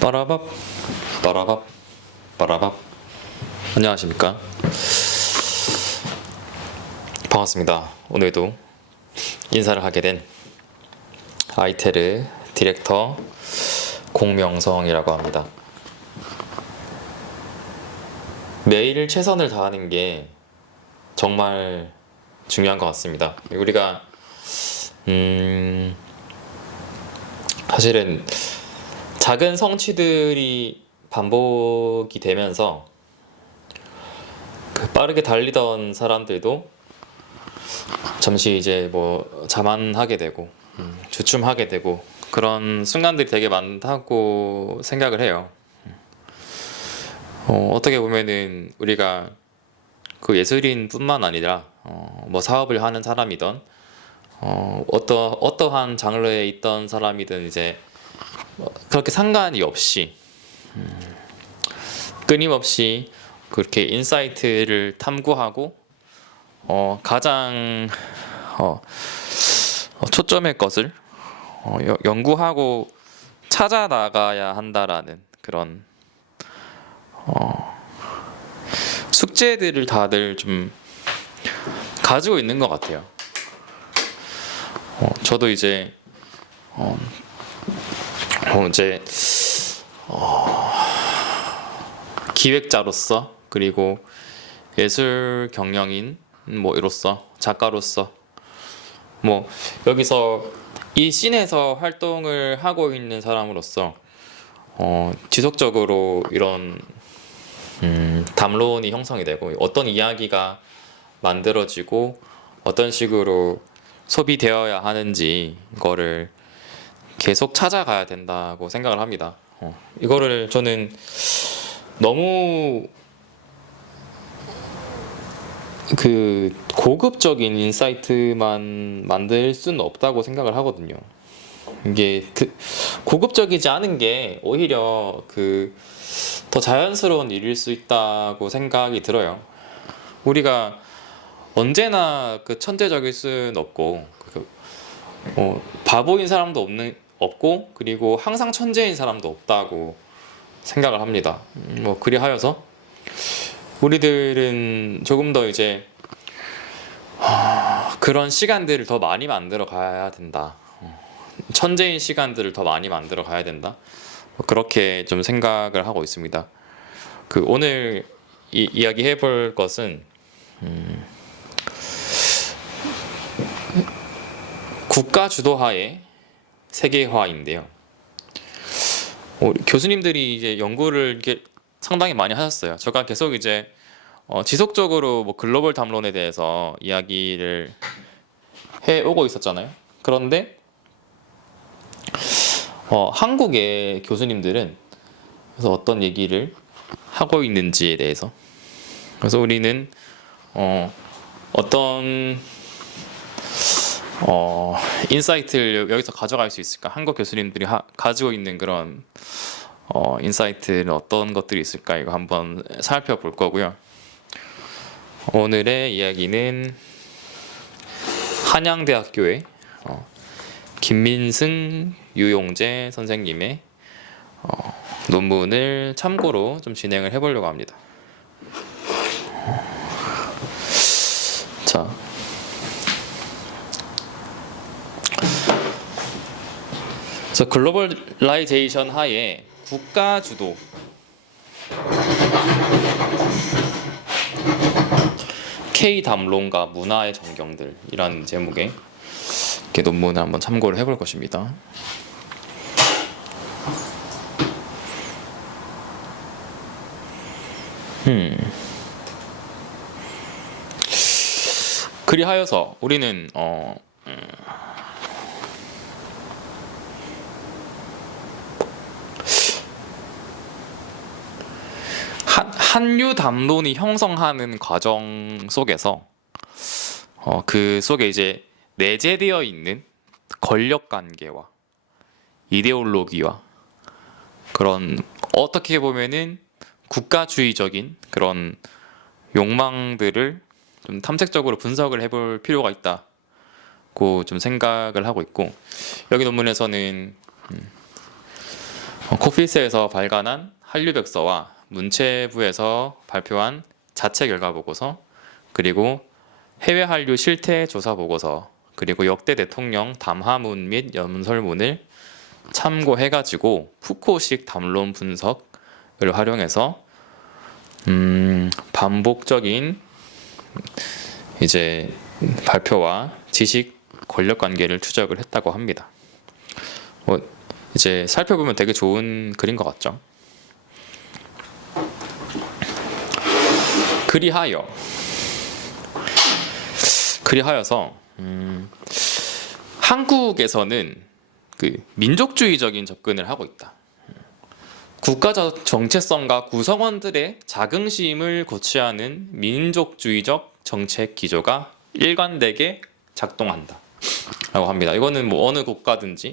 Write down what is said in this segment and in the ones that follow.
빠라밥 빠라밥 빠라밥. 안녕하십니까, 반갑습니다. 오늘도 인사를 하게 된 아이테르 디렉터 공명성이라고 합니다. 매일 최선을 다하는 게 정말 중요한 것 같습니다. 우리가 사실은 작은 성취들이 반복이 되면서 빠르게 달리던 사람들도 잠시 이제 뭐 자만하게 되고 주춤하게 되고 그런 순간들이 되게 많다고 생각을 해요. 어떻게 보면은 우리가 그 예술인뿐만 아니라 뭐 사업을 하는 사람이든 어떠한 장르에 있던 사람이든 이제 그렇게 상관이 없이 끊임없이 그렇게 인사이트를 탐구하고 가장 초점의 것을 연구하고 찾아 나가야 한다라는 그런 숙제들을 다들 좀 가지고 있는 것 같아요. 저도 이제 이제 기획자로서 그리고 예술 경영인 뭐 이로서 작가로서 뭐 여기서 이 씬에서 활동을 하고 있는 사람으로서 지속적으로 이런 담론이 형성이 되고 어떤 이야기가 만들어지고 어떤 식으로 소비되어야 하는지 이거를 계속 찾아가야 된다고 생각을 합니다. 이거를 저는 너무 그 고급적인 인사이트만 만들 수는 없다고 생각을 하거든요. 이게 고급적이지 않은 게 오히려 더 자연스러운 일일 수 있다고 생각이 들어요. 우리가 언제나 천재적일 수는 없고 바보인 사람도 없고 그리고 항상 천재인 사람도 없다고 생각을 합니다. 뭐 그리하여서 우리들은 조금 더 이제 그런 시간들을 더 많이 만들어 가야 된다. 천재인 시간들을 더 많이 만들어 가야 된다. 그렇게 좀 생각을 하고 있습니다. 오늘 이야기 해볼 것은 국가 주도하에 세계화인데요. 교수님들이 이제 연구를 이렇게 상당히 많이 하셨어요. 제가 계속 이제 지속적으로 뭐 글로벌 담론에 대해서 이야기를 해오고 있었잖아요. 그런데 한국의 교수님들은 그래서 어떤 얘기를 하고 있는지에 대해서 그래서 우리는 어떤 인사이트를 여기서 가져갈 수 있을까? 한국 교수님들이 가지고 있는 그런 인사이트는 어떤 것들이 있을까? 이거 한번 살펴볼 거고요. 오늘의 이야기는 한양대학교의 김민승, 유용재 선생님의 논문을 참고로 좀 진행을 해보려고 합니다. 자, 그래서 글로벌라이제이션 하에 국가 주도 K 담론과 문화의 전경들이라는 제목의 이렇게 논문을 한번 참고를 해볼 것입니다. 그리하여서 우리는 한류 담론이 형성하는 과정 속에서 그 속에 이제 내재되어 있는 권력 관계와 이데올로기와 그런 어떻게 보면은 국가주의적인 그런 욕망들을 좀 탐색적으로 분석을 해볼 필요가 있다고 좀 생각을 하고 있고, 여기 논문에서는 코피스에서 발간한 한류백서와 문체부에서 발표한 자체 결과 보고서, 그리고 해외 한류 실태 조사 보고서, 그리고 역대 대통령 담화문 및 연설문을 참고해가지고 푸코식 담론 분석을 활용해서 반복적인 이제 발표와 지식 권력 관계를 추적을 했다고 합니다. 이제 살펴보면 되게 좋은 글인 것 같죠. 그리하여서 한국에서는 그 민족주의적인 접근을 하고 있다. 국가적 정체성과 구성원들의 자긍심을 고취하는 민족주의적 정책 기조가 일관되게 작동한다 라고 합니다. 이거는 뭐 어느 국가든지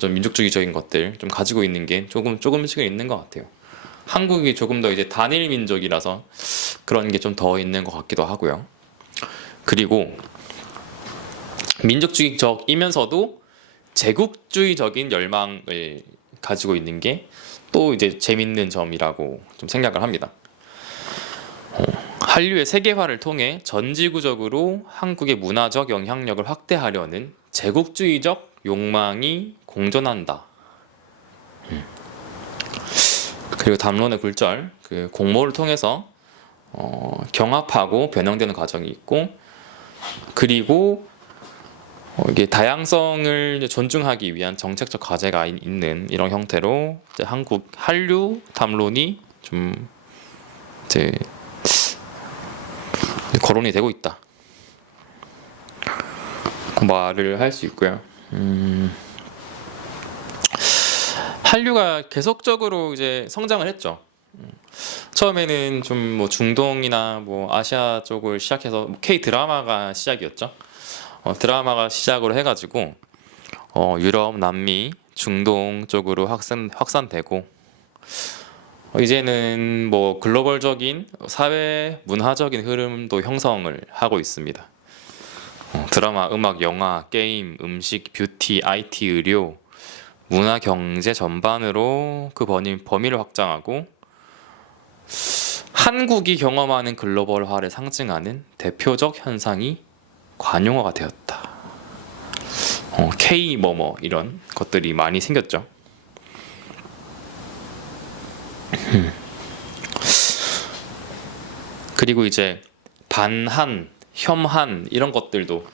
좀 민족주의적인 것들 좀 가지고 있는 게 조금씩은 있는 것 같아요. 한국이 조금 더 이제 단일 민족이라서 그런 게 좀 더 있는 것 같기도 하고요. 그리고 민족주의적이면서도 제국주의적인 열망을 가지고 있는 게 또 이제 재밌는 점이라고 좀 생각을 합니다. 한류의 세계화를 통해 전지구적으로 한국의 문화적 영향력을 확대하려는 제국주의적 욕망이 공존한다. 그리고 담론의 굴절, 그 공모를 통해서 경합하고 변형되는 과정이 있고, 그리고 이게 다양성을 존중하기 위한 정책적 과제가 있는 이런 형태로 이제 한국 한류 담론이 좀 이제 거론이 되고 있다. 그 말을 할 수 있고요. 한류가 계속적으로 이제 성장을 했죠. 처음에는 좀 뭐 중동이나 뭐 아시아 쪽을 시작해서 K 드라마가 시작이었죠. 드라마가 시작으로 해가지고 유럽, 남미, 중동 쪽으로 확산되고 이제는 뭐 글로벌적인 사회 문화적인 흐름도 형성을 하고 있습니다. 드라마, 음악, 영화, 게임, 음식, 뷰티, IT, 의료, 문화, 경제 전반으로 그 범위를 확장하고 한국이 경험하는 글로벌화를 상징하는 대표적 현상이 관용어가 되었다. K 뭐뭐 이런 것들이 많이 생겼죠. 그리고 이제 반한, 혐한 이런 것들도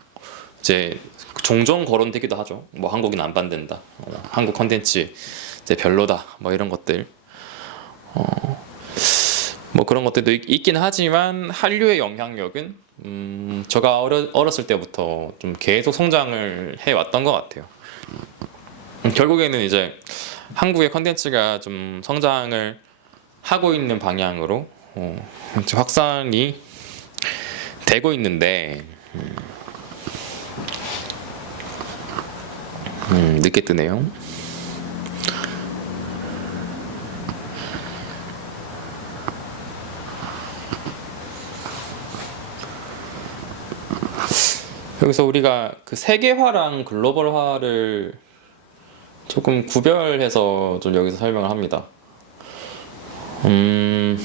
이제 종종 거론되기도 하죠. 뭐 한국인 안 반된다, 한국 컨텐츠 이제 별로다, 뭐 이런 것들. 뭐 그런 것들도 있긴 하지만 한류의 영향력은 제가 어렸을 때부터 좀 계속 성장을 해왔던 것 같아요. 결국에는 이제 한국의 컨텐츠가 좀 성장을 하고 있는 방향으로 확산이 되고 있는데 늦게 뜨네요. 여기서 우리가 그 세계화랑 글로벌화를 조금 구별해서 좀 여기서 설명을 합니다. 얍.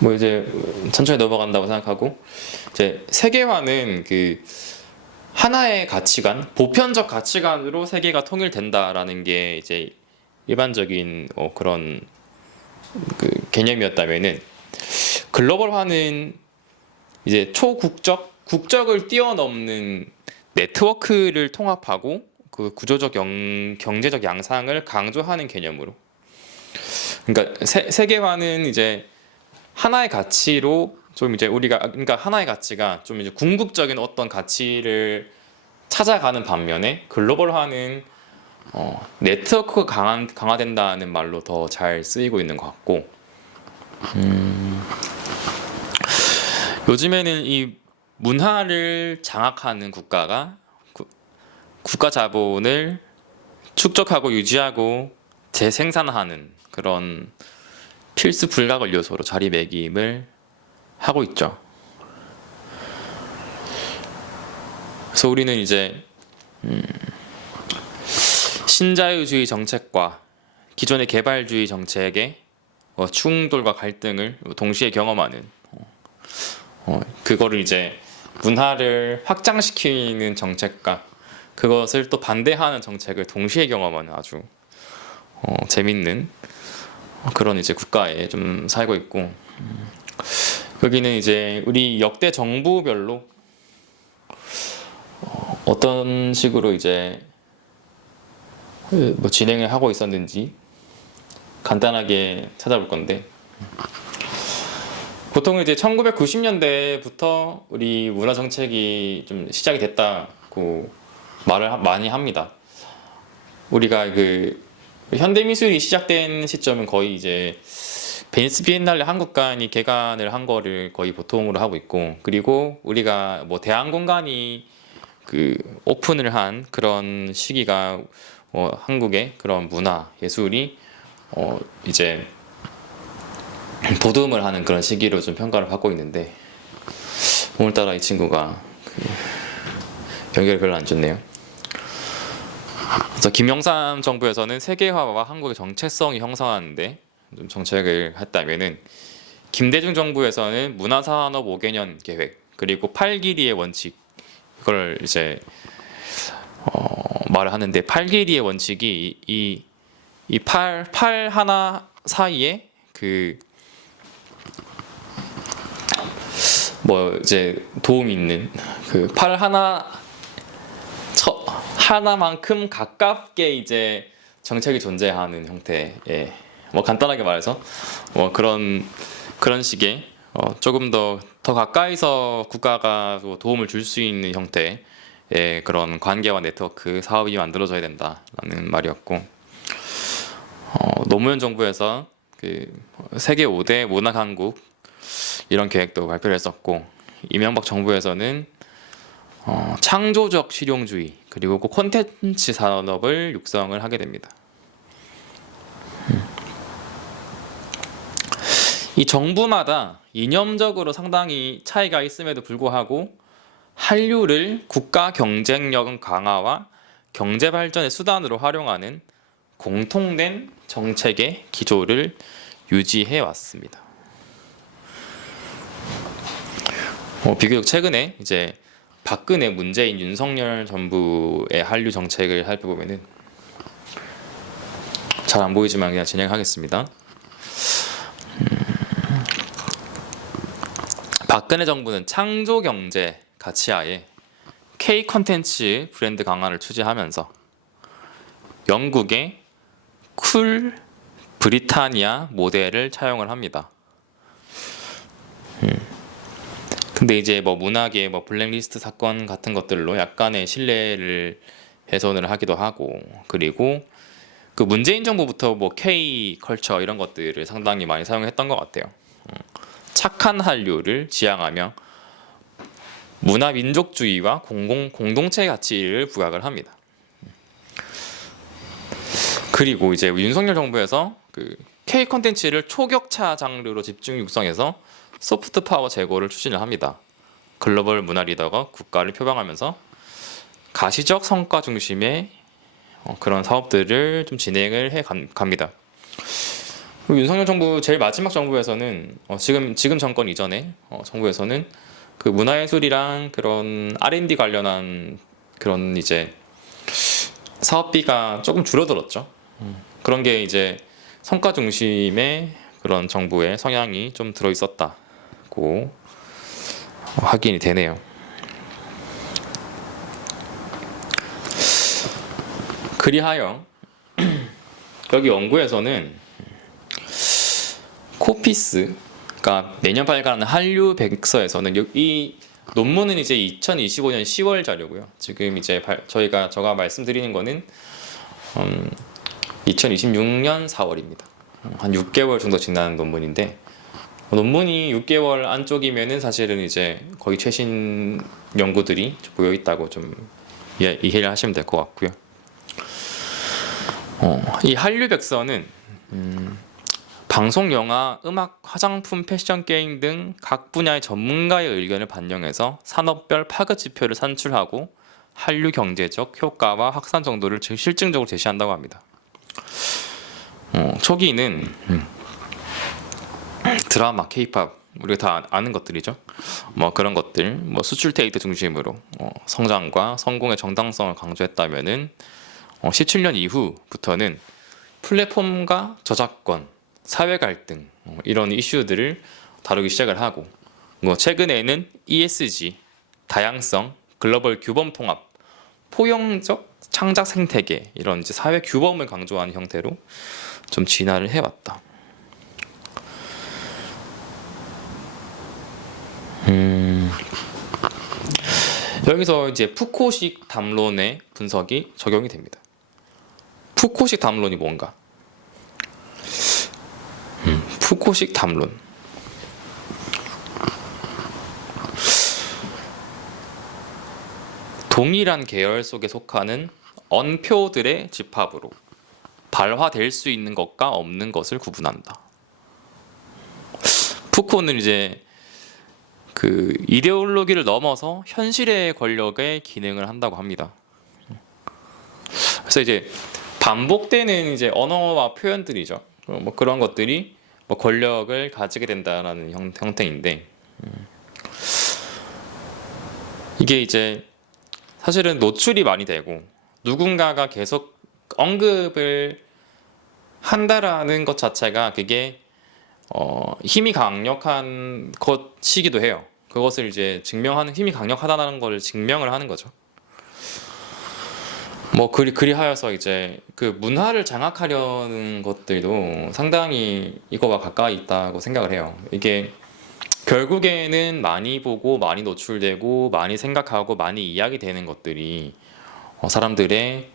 뭐 이제 천천히 넘어간다고 생각하고, 이제 세계화는 그 하나의 가치관, 보편적 가치관으로 세계가 통일된다라는 게 이제 일반적인 그런 그 개념이었다면은, 글로벌화는 이제 국적을 뛰어넘는 네트워크를 통합하고 그 구조적 경제적 양상을 강조하는 개념으로, 그러니까 세계화는 이제 하나의 가치로 좀 이제 그러니까 하나의 가치가 좀 이제 궁극적인 어떤 가치를 찾아가는 반면에, 글로벌화는 네트워크가 강화된다는 말로 더 잘 쓰이고 있는 것 같고, 요즘에는 이 문화를 장악하는 국가가 국가 자본을 축적하고 유지하고 재생산하는 그런 필수 불가결 요소로 자리매김을 하고 있죠. 그래서 우리는 이제 신자유주의 정책과 기존의 개발주의 정책의 충돌과 갈등을 동시에 경험하는 그거를 이제 문화를 확장시키는 정책과 그것을 또 반대하는 정책을 동시에 경험하는 아주 재밌는 그런 이제 국가에 좀 살고 있고, 여기는 이제 우리 역대 정부별로 어떤 식으로 이제 뭐 진행을 하고 있었는지 간단하게 찾아볼 건데, 보통 이제 1990년대부터 우리 문화 정책이 좀 시작이 됐다고 말을 많이 합니다. 우리가 그 현대 미술이 시작된 시점은 거의 이제 베니스 비엔날레 한국관이 개관을 한 거를 거의 보통으로 하고 있고, 그리고 우리가 뭐 대한공간이 그 오픈을 한 그런 시기가 한국의 그런 문화 예술이 이제 보듬을 하는 그런 시기로 좀 평가를 받고 있는데, 오늘따라 이 친구가 연결이 별로 안 좋네요. 그래서 김영삼 정부에서는 세계화와 한국의 정체성이 형성하는데 좀 정책을 했다면은, 김대중 정부에서는 문화산업 5개년 계획 그리고 8길이의 원칙, 이걸 이제 말을 하는데, 8길이의 원칙이 이 팔 하나 사이에 그 뭐 이제 도움이 있는 그 팔 하나만큼 가깝게 이제 정책이 존재하는 형태의, 뭐 간단하게 말해서 뭐 그런 식의 조금 더 가까이서 국가가 도움을 줄 수 있는 형태의 그런 관계와 네트워크 사업이 만들어져야 된다라는 말이었고, 노무현 정부에서 그 세계 5대 문화 강국 이런 계획도 발표를 했었고, 이명박 정부에서는 창조적 실용주의 그리고 콘텐츠 산업을 육성을 하게 됩니다. 이 정부마다 이념적으로 상당히 차이가 있음에도 불구하고 한류를 국가 경쟁력 강화와 경제 발전의 수단으로 활용하는 공통된 정책의 기조를 유지해 왔습니다. 비교적 최근에 이제 박근혜, 문재인, 윤석열 정부의 한류 정책을 살펴보면은, 잘 안 보이지만 그냥 진행하겠습니다. 박근혜 정부는 창조 경제 가치하에 K 컨텐츠 브랜드 강화를 추진하면서 영국의 쿨 브리타니아 모델을 차용을 합니다. 근데 이제 뭐 문학의 뭐 블랙리스트 사건 같은 것들로 약간의 신뢰를 훼손을 하기도 하고, 그리고 그 문재인 정부부터 뭐 K 컬처 이런 것들을 상당히 많이 사용했던 것 같아요. 착한 한류를 지향하며 문화 민족주의와 공동체 가치를 부각을 합니다. 그리고 이제 윤석열 정부에서 그 K 콘텐츠를 초격차 장르로 집중 육성해서 소프트 파워 제고를 추진을 합니다. 글로벌 문화 리더가 국가를 표방하면서 가시적 성과 중심의 그런 사업들을 좀 진행을 해 갑니다. 윤석열 정부 제일 마지막 정부에서는 지금 정권 이전에 정부에서는 그 문화예술이랑 그런 R&D 관련한 그런 이제 사업비가 조금 줄어들었죠. 그런 게 이제 성과 중심의 그런 정부의 성향이 좀 들어 있었다고 확인이 되네요. 그리하여 여기 연구에서는 코피스가 내년 발간하는 한류 백서에서는 이 논문은 이제 2025년 10월 자료고요. 지금 이제 제가 말씀드리는 거는 2026년 4월입니다. 한 6개월 정도 지난 논문인데, 논문이 6개월 안쪽이면은 사실은 이제 거의 최신 연구들이 모여 있다고 좀 이해를 하시면 될 것 같고요. 이 한류 백서는 방송, 영화, 음악, 화장품, 패션, 게임 등 각 분야의 전문가의 의견을 반영해서 산업별 파급 지표를 산출하고 한류 경제적 효과와 확산 정도를 실증적으로 제시한다고 합니다. 초기는 드라마, 케이팝 우리가 다 아는 것들이죠. 뭐 그런 것들, 뭐 수출 데이터 중심으로 성장과 성공의 정당성을 강조했다면은 17년 이후부터는 플랫폼과 저작권, 사회 갈등 이런 이슈들을 다루기 시작을 하고, 뭐 최근에는 ESG, 다양성, 글로벌 규범 통합, 포용적 창작 생태계 이런 이제 사회 규범을 강조하는 형태로 좀 진화를 해왔다. 여기서 이제 푸코식 담론의 분석이 적용이 됩니다. 푸코식 담론이 뭔가? 푸코식 담론. 동일한 계열 속에 속하는 언표들의 집합으로 발화될 수 있는 것과 없는 것을 구분한다. 푸코는 이제 그 이데올로기를 넘어서 현실의 권력의 기능을 한다고 합니다. 그래서 이제 반복되는 이제 언어와 표현들이죠. 뭐 그런 것들이 뭐 권력을 가지게 된다라는 형태인데, 이게 이제 사실은 노출이 많이 되고 누군가가 계속 언급을 한다라는 것 자체가 그게 힘이 강력한 것이기도 해요. 그것을 이제 증명하는, 힘이 강력하다는 걸 증명을 하는 거죠. 뭐 그리하여서 이제 그 문화를 장악하려는 것들도 상당히 이거와 가까이 있다고 생각을 해요. 이게 결국에는 많이 보고 많이 노출되고 많이 생각하고 많이 이야기되는 것들이 사람들의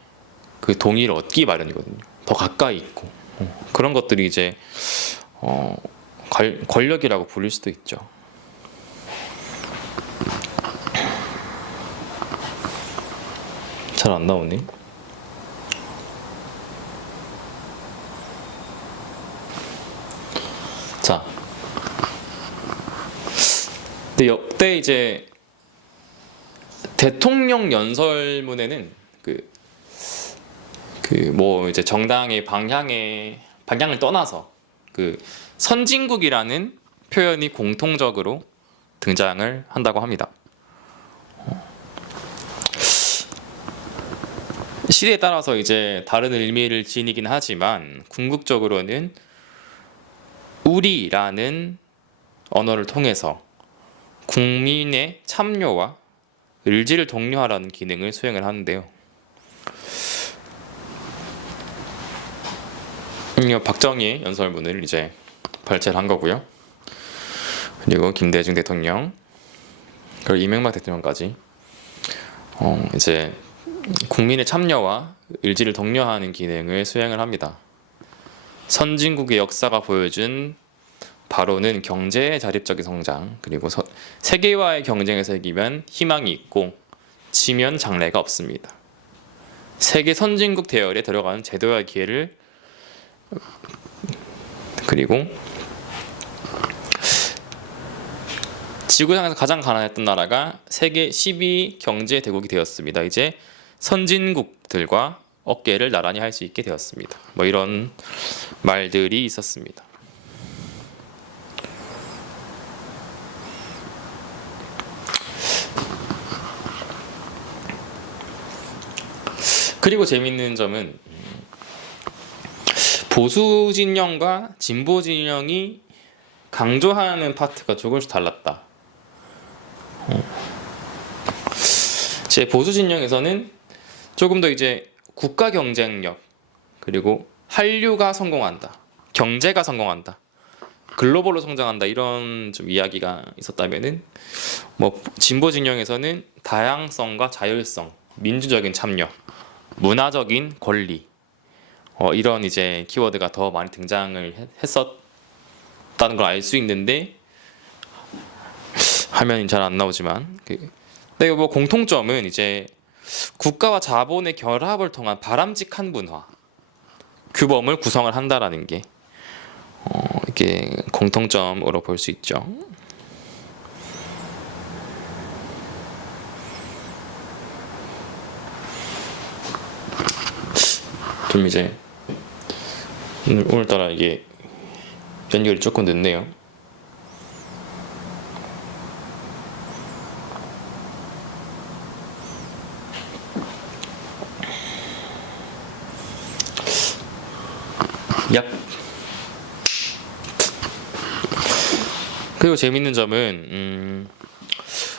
그 동의를 얻기 마련이거든요. 더 가까이 있고 그런 것들이 이제 권력이라고 부를 수도 있죠. 잘 안 나오네. 자, 근데 역대 이제 대통령 연설문에는 뭐 이제 정당의 방향을 떠나서 그 선진국이라는 표현이 공통적으로 등장을 한다고 합니다. 시대에 따라서 이제 다른 의미를 지니긴 하지만 궁극적으로는 우리라는 언어를 통해서 국민의 참여와 의지를 독려하라는 기능을 수행을 하는데요. 박정희의 연설문을 이제 발제를 한 거고요. 그리고 김대중 대통령, 그리고 이명박 대통령까지 이제 국민의 참여와 의지를 독려하는 기능을 수행을 합니다. 선진국의 역사가 보여준 바로는 경제의 자립적인 성장, 그리고 세계와의 경쟁에서 이기면 희망이 있고 지면 장래가 없습니다. 세계 선진국 대열에 들어가는 제도와 기회를, 그리고 지구상에서 가장 가난했던 나라가 세계 10위 경제 대국이 되었습니다. 이제 선진국들과 어깨를 나란히 할 수 있게 되었습니다. 뭐 이런 말들이 있었습니다. 그리고 재밌는 점은 보수 진영과 진보 진영이 강조하는 파트가 조금씩 달랐다. 제 보수 진영에서는 조금 더 이제 국가 경쟁력, 그리고 한류가 성공한다, 경제가 성공한다, 글로벌로 성장한다, 이런 좀 이야기가 있었다면은, 뭐 진보 진영에서는 다양성과 자율성, 민주적인 참여, 문화적인 권리, 이런 이제 키워드가 더 많이 등장을 했었다는 걸 알 수 있는데, 화면이 잘 안 나오지만 근데 뭐 공통점은 이제 국가와 자본의 결합을 통한 바람직한 문화, 규범을 구성을 한다라는 게 이게 공통점으로 볼 수 있죠. 좀 이제 오늘따라 이게 연결이 조금 늦네요. 얍. 그리고 재밌는 점은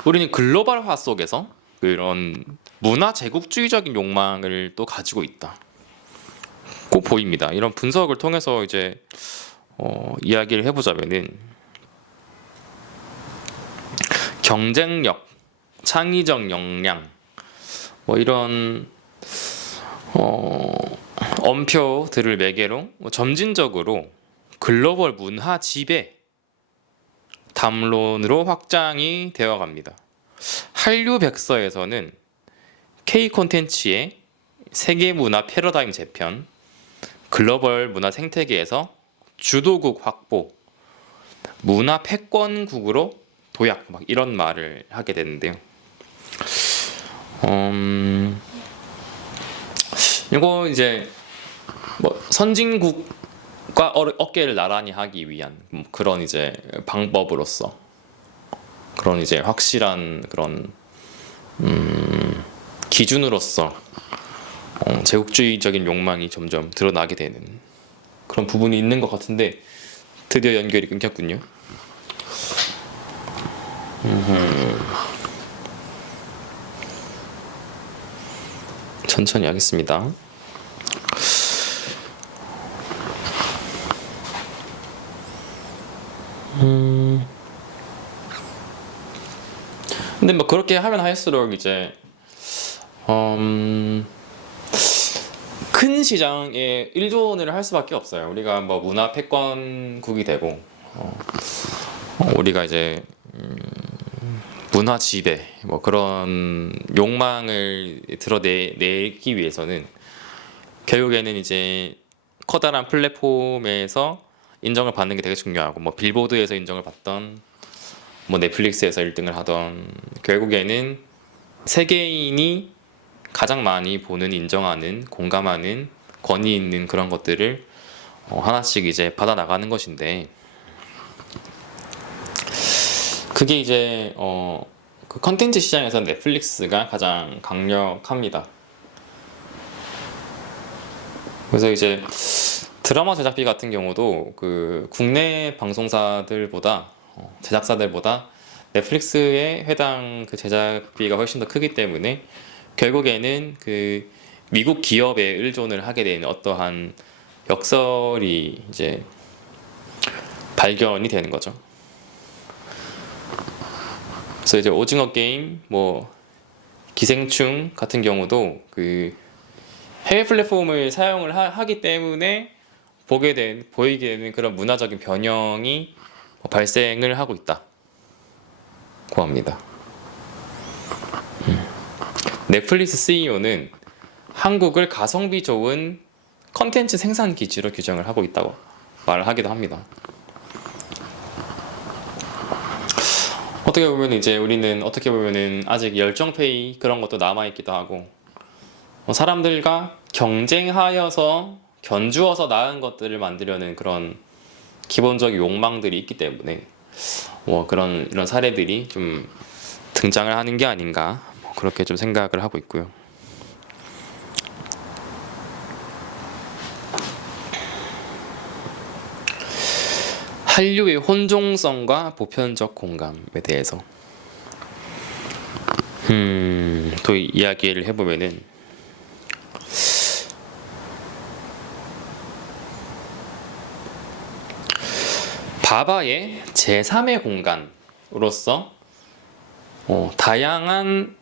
우리는 글로벌화 속에서 그런 문화 제국주의적인 욕망을 또 가지고 있다. 꼭 보입니다. 이런 분석을 통해서 이제 이야기를 해보자면은 경쟁력, 창의적 역량, 뭐 이런 엄표들을 매개로 점진적으로 글로벌 문화 지배 담론으로 확장이 되어갑니다. 한류 백서에서는 K 콘텐츠의 세계 문화 패러다임 재편, 글로벌 문화 생태계에서 주도국 확보, 문화 패권국으로 도약, 막 이런 말을 하게 되는데요. 이거 이제 뭐 선진국과 어깨를 나란히 하기 위한 그런 이제 방법으로서 그런 이제 확실한 그런 기준으로서 제국주의적인 욕망이 점점 드러나게 되는 그런 부분이 있는 것 같은데 드디어 연결이 끊겼군요. 천천히 하겠습니다. 근데 뭐 그렇게 하면 할수록 이제 큰 시장에 일존을 할 수밖에 없어요. 우리가 뭐 문화 패권국이 되고 우리가 이제 문화 지배 뭐 그런 욕망을 드러내기 위해서는 결국에는 이제 커다란 플랫폼에서 인정을 받는 게 되게 중요하고 뭐 빌보드에서 인정을 받던 뭐 넷플릭스에서 1등을 하던 결국에는 세계인이 가장 많이 보는, 인정하는, 공감하는, 권위 있는 그런 것들을 하나씩 이제 받아 나가는 것인데 그게 이제 그 컨텐츠 시장에서 넷플릭스가 가장 강력합니다. 그래서 이제 드라마 제작비 같은 경우도 그 국내 방송사들보다 제작사들보다 넷플릭스의 해당 그 제작비가 훨씬 더 크기 때문에 결국에는 그 미국 기업에 의존을 하게 되는 어떠한 역설이 이제 발견이 되는 거죠. 그래서 이제 오징어 게임, 뭐 기생충 같은 경우도 그 해외 플랫폼을 사용을 하기 때문에 보이게 되는 그런 문화적인 변형이 발생을 하고 있다고 합니다. 넷플릭스 CEO는 한국을 가성비 좋은 컨텐츠 생산 기지로 규정을 하고 있다고 말을 하기도 합니다. 어떻게 보면 이제 우리는 어떻게 보면은 아직 열정페이 그런 것도 남아있기도 하고 사람들과 경쟁하여서 견주어서 나은 것들을 만들려는 그런 기본적인 욕망들이 있기 때문에 뭐 이런 사례들이 좀 등장을 하는 게 아닌가 그렇게 좀 생각을 하고 있고요. 한류의 혼종성과 보편적 공감에 대해서 또 이야기를 해보면은 바바의 제3의 공간으로서 다양한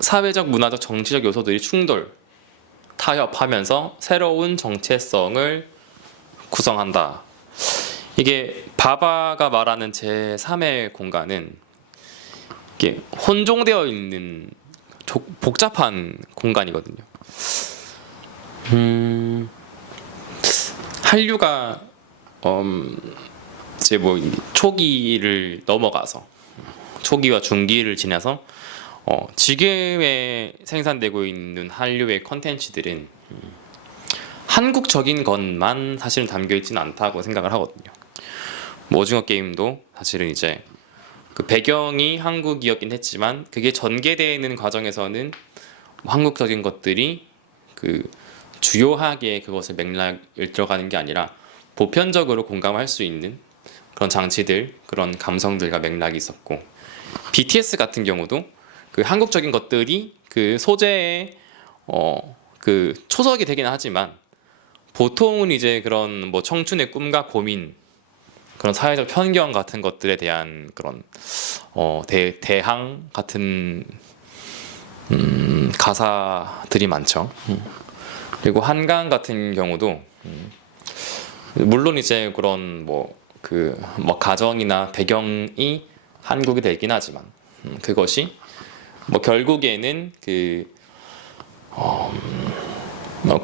사회적, 문화적, 정치적 요소들이 충돌, 타협하면서 새로운 정체성을 구성한다. 이게 바바가 말하는 제3의 공간은 이게 혼종되어 있는 복잡한 공간이거든요. 한류가 이제 뭐 초기를 넘어가서 초기와 중기를 지나서 지금에 생산되고 있는 한류의 컨텐츠들은 한국적인 것만 사실은 담겨 있지는 않다고 생각을 하거든요. 뭐 오징어 게임도 사실은 이제 그 배경이 한국이었긴 했지만 그게 전개되는 과정에서는 뭐 한국적인 것들이 그 주요하게 그것을 맥락을 들어가는 게 아니라 보편적으로 공감할 수 있는 그런 장치들, 그런 감성들과 맥락이 있었고, BTS 같은 경우도 그 한국적인 것들이 그 소재의 그 초석이 되긴 하지만 보통은 이제 그런 뭐 청춘의 꿈과 고민, 그런 사회적 편견 같은 것들에 대한 그런 대항 같은 가사들이 많죠. 그리고 한강 같은 경우도 물론 이제 그런 뭐 가정이나 배경이 한국이 되긴 하지만 그것이 뭐 결국에는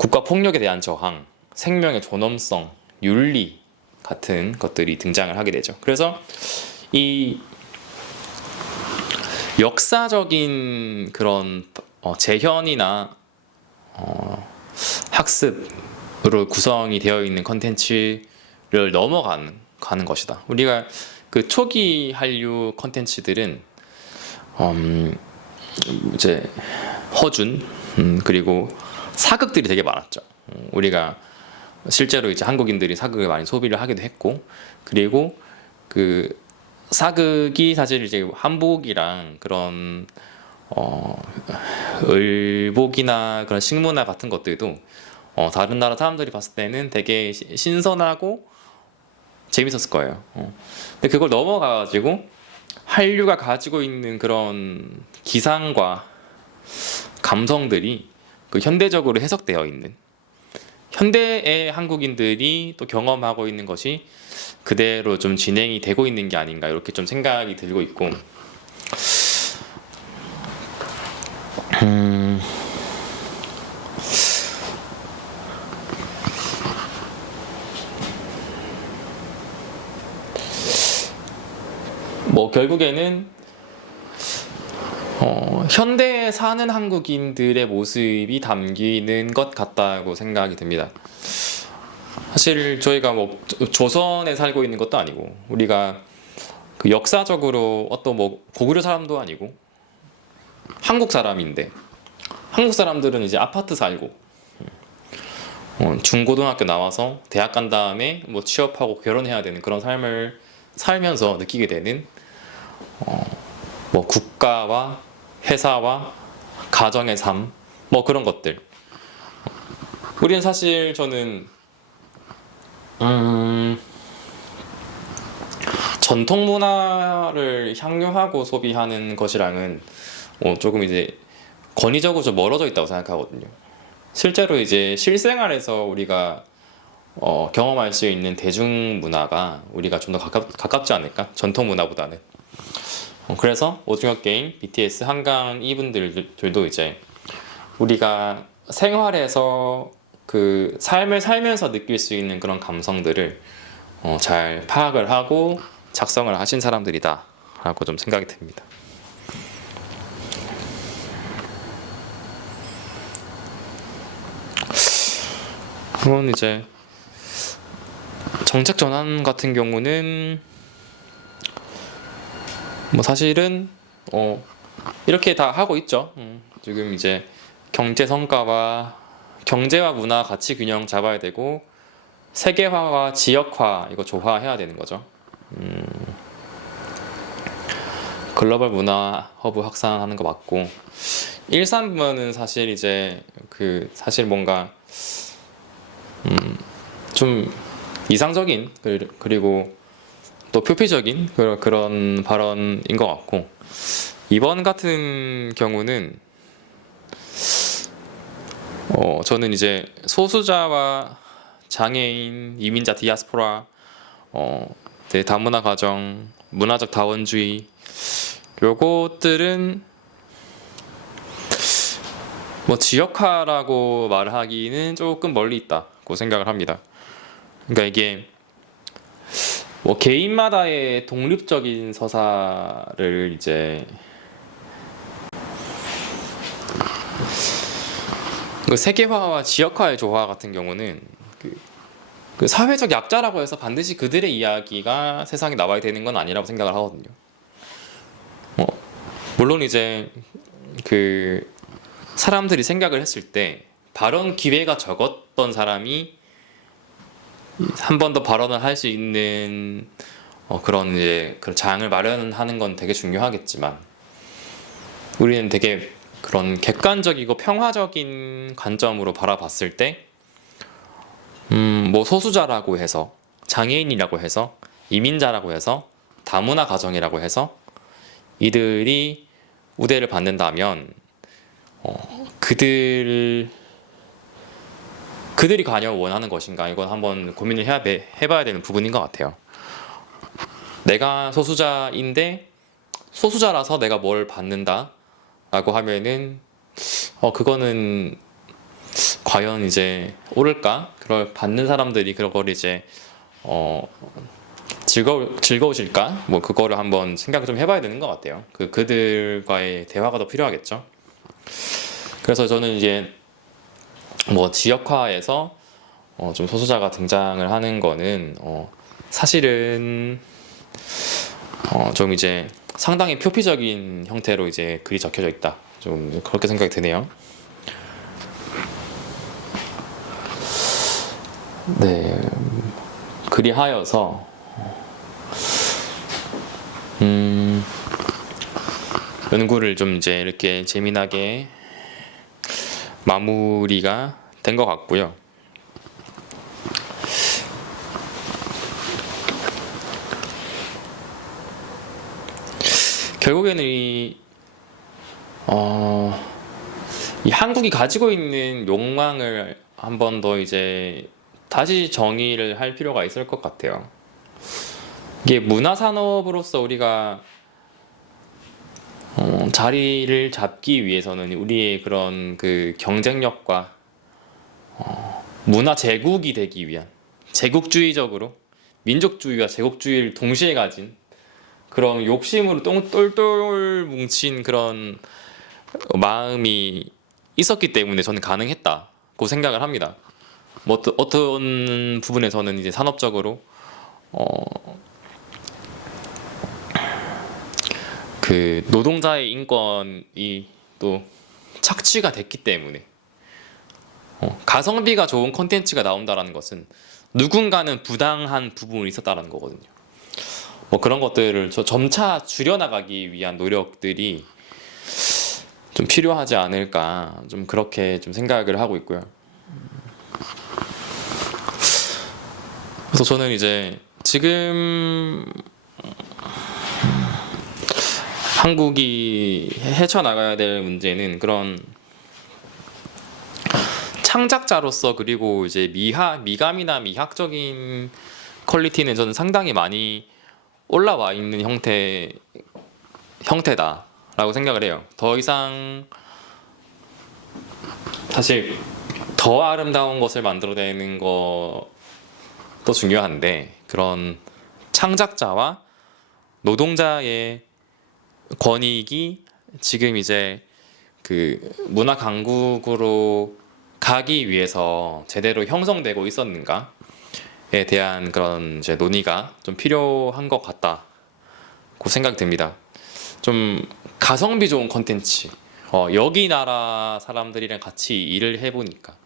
국가 폭력에 대한 저항, 생명의 존엄성, 윤리 같은 것들이 등장을 하게 되죠. 그래서 이 역사적인 그런 재현이나 학습으로 구성이 되어 있는 컨텐츠를 넘어가는 것이다. 우리가 그 초기 한류 컨텐츠들은 이제 허준 그리고 사극들이 되게 많았죠. 우리가 실제로 이제 한국인들이 사극을 많이 소비를 하기도 했고, 그리고 그 사극이 사실 이제 한복이랑 그런 을복이나 그런 식문화 같은 것들도 다른 나라 사람들이 봤을 때는 되게 신선하고 재밌었을 거예요. 근데 그걸 넘어가가지고 한류가 가지고 있는 그런 기상과 감성들이 그 현대적으로 해석되어 있는, 현대의 한국인들이 또 경험하고 있는 것이 그대로 좀 진행이 되고 있는 게 아닌가, 이렇게 좀 생각이 들고 있고, 뭐 결국에는 현대에 사는 한국인들의 모습이 담기는 것 같다고 생각이 듭니다. 사실 저희가 뭐 조선에 살고 있는 것도 아니고, 우리가 그 역사적으로 어떤 뭐 고구려 사람도 아니고 한국 사람인데, 한국 사람들은 이제 아파트 살고 중고등학교 나와서 대학 간 다음에 뭐 취업하고 결혼해야 되는 그런 삶을 살면서 느끼게 되는 뭐 국가와 회사와 가정의 삶, 뭐 그런 것들. 우리는 사실 저는 전통 문화를 향유하고 소비하는 것이랑은 조금 이제 권위적으로 좀 멀어져 있다고 생각하거든요. 실제로 이제 실생활에서 우리가 경험할 수 있는 대중 문화가 우리가 좀 더 가깝지 않을까? 전통 문화보다는. 그래서 오징어 게임, BTS, 한강 이분들도 이제 우리가 생활에서 그 삶을 살면서 느낄 수 있는 그런 감성들을 잘 파악을 하고 작성을 하신 사람들이다 라고 좀 생각이 듭니다. 그건 이제 정책 전환 같은 경우는 뭐 사실은 이렇게 다 하고 있죠. 지금 이제 경제와 문화 가치 균형 잡아야 되고, 세계화와 지역화 이거 조화해야 되는 거죠. 글로벌 문화 허브 확산하는 거 맞고, 일산부는 사실 이제 사실 뭔가 좀 이상적인 그리고 또 표피적인 그런 발언인 것 같고, 이번 같은 경우는 저는 이제 소수자와 장애인, 이민자, 디아스포라, 다문화 가정, 문화적 다원주의, 요것들은 뭐 지역화라고 말하기는 조금 멀리 있다고 생각을 합니다. 그러니까 이게 뭐 개인마다의 독립적인 서사를 이제 그 세계화와 지역화의 조화 같은 경우는 그 사회적 약자라고 해서 반드시 그들의 이야기가 세상에 나와야 되는 건 아니라고 생각을 하거든요. 물론 이제 그 사람들이 생각을 했을 때 발언 기회가 적었던 사람이 한 번 더 발언을 할 수 있는 그런 이제 그런 장을 마련하는 건 되게 중요하겠지만, 우리는 되게 그런 객관적이고 평화적인 관점으로 바라봤을 때, 뭐 소수자라고 해서, 장애인이라고 해서, 이민자라고 해서, 다문화 가정이라고 해서 이들이 우대를 받는다면 그들이 과연 원하는 것인가, 이건 한번 고민을 해봐야 되는 부분인 것 같아요. 내가 소수자인데 소수자라서 내가 뭘 받는다 라고 하면은 그거는 과연 이제 옳을까? 그걸 받는 사람들이 그걸 이제 즐거우실까? 뭐 그거를 한번 생각을 좀 해봐야 되는 것 같아요. 그들과의 대화가 더 필요하겠죠. 그래서 저는 이제 뭐 지역화에서 좀 소수자가 등장을 하는 거는 사실은 좀 이제 상당히 표피적인 형태로 이제 글이 적혀져 있다, 좀 그렇게 생각이 드네요. 네, 그리하여서 연구를 좀 이제 이렇게 재미나게 마무리가 된 것 같고요. 결국에는 이 한국이 가지고 있는 욕망을 한 번 더 이제 다시 정의를 할 필요가 있을 것 같아요. 이게 문화산업으로서 우리가 자리를 잡기 위해서는 우리의 그런 그 경쟁력과 문화 제국이 되기 위한, 제국주의적으로 민족주의와 제국주의를 동시에 가진 그런 욕심으로 똘똘 뭉친 그런 마음이 있었기 때문에 저는 가능했다고 생각을 합니다. 뭐 어떤 부분에서는 이제 산업적으로 그 노동자의 인권이 또 착취가 됐기 때문에 가성비가 좋은 콘텐츠가 나온다라는 것은 누군가는 부당한 부분이 있었다라는 거거든요. 뭐 그런 것들을 점차 줄여나가기 위한 노력들이 좀 필요하지 않을까, 좀 그렇게 좀 생각을 하고 있고요. 그래서 저는 이제 지금 한국이 헤쳐나가야 될 문제는 그런 창작자로서, 그리고 이제 미감이나 미학적인 퀄리티는 저는 상당히 많이 올라와 있는 형태다라고 생각을 해요. 더 이상 사실 더 아름다운 것을 만들어내는 것도 중요한데, 그런 창작자와 노동자의 권익이 지금 이제 그 문화 강국으로 가기 위해서 제대로 형성되고 있었는가에 대한 그런 이제 논의가 좀 필요한 것 같다고 생각이 듭니다. 좀 가성비 좋은 컨텐츠, 여기 나라 사람들이랑 같이 일을 해보니까,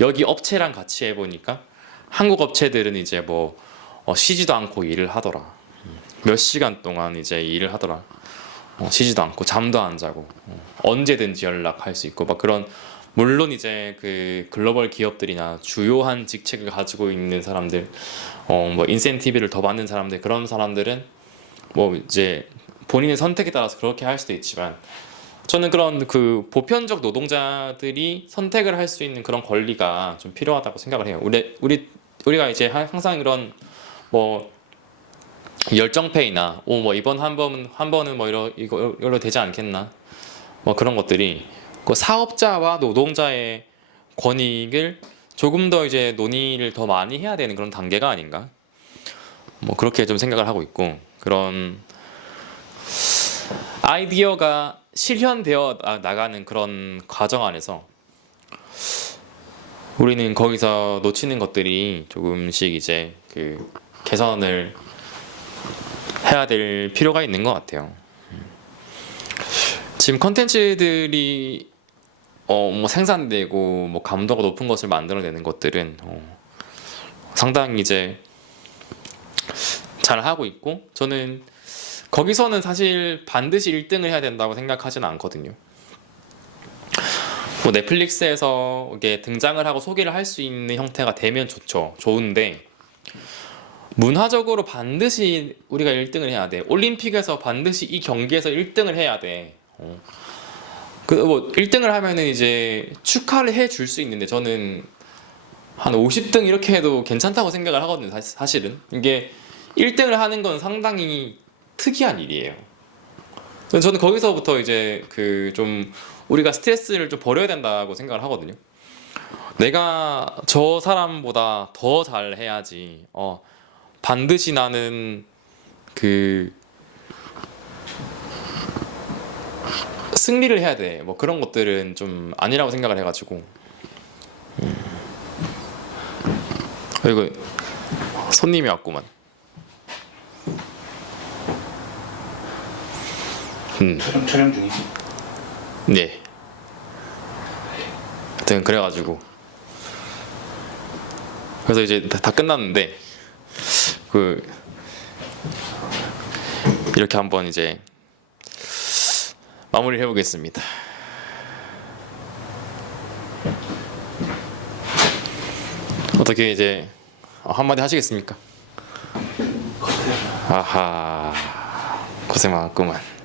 여기 업체랑 같이 해보니까 한국 업체들은 이제 뭐 쉬지도 않고 일을 하더라, 몇 시간 동안 이제 일을 하더라, 쉬지도 않고 잠도 안 자고 언제든지 연락할 수 있고 막 그런, 물론 이제 그 글로벌 기업들이나 주요한 직책을 가지고 있는 사람들, 뭐 인센티브를 더 받는 사람들, 그런 사람들은 뭐 이제 본인의 선택에 따라서 그렇게 할 수도 있지만, 저는 그런 그 보편적 노동자들이 선택을 할 수 있는 그런 권리가 좀 필요하다고 생각을 해요. 우리가 이제 항상 그런 뭐 열정페이나 뭐 이번 한 번은 뭐 이걸로 되지 않겠나, 뭐 그런 것들이 그 사업자와 노동자의 권익을 조금 더 이제 논의를 더 많이 해야 되는 그런 단계가 아닌가, 뭐 그렇게 좀 생각을 하고 있고, 그런 아이디어가 실현되어 나가는 그런 과정 안에서 우리는 거기서 놓치는 것들이 조금씩 이제 그 개선을 해야 될 필요가 있는 것 같아요. 지금 컨텐츠들이 뭐 생산되고 뭐 감도가 높은 것을 만들어내는 것들은 상당히 이제 잘 하고 있고, 저는 거기서는 사실 반드시 1등을 해야 된다고 생각하지는 않거든요. 뭐 넷플릭스에서 이게 등장을 하고 소개를 할 수 있는 형태가 되면 좋은데, 문화적으로 반드시 우리가 1등을 해야 돼. 올림픽에서 반드시 이 경기에서 1등을 해야 돼. 뭐 1등을 하면은 이제 축하를 해줄 수 있는데, 저는 한 50등 이렇게 해도 괜찮다고 생각을 하거든요. 사실은 이게 1등을 하는 건 상당히 특이한 일이에요. 저는 거기서부터 이제 그 좀 우리가 스트레스를 좀 버려야 된다고 생각을 하거든요. 내가 저 사람보다 더 잘해야지. 반드시 나는 그 승리를 해야 돼. 뭐 그런 것들은 좀 아니라고 생각을 해가지고. 그리고 손님이 왔구만. 촬영 중이지. 네. 하여튼 그래가지고 그래서 이제 다 끝났는데 그 이렇게 한번 이제 마무리를 해보겠습니다. 어떻게 이제 한마디 하시겠습니까? 아하, 고생 많았구만.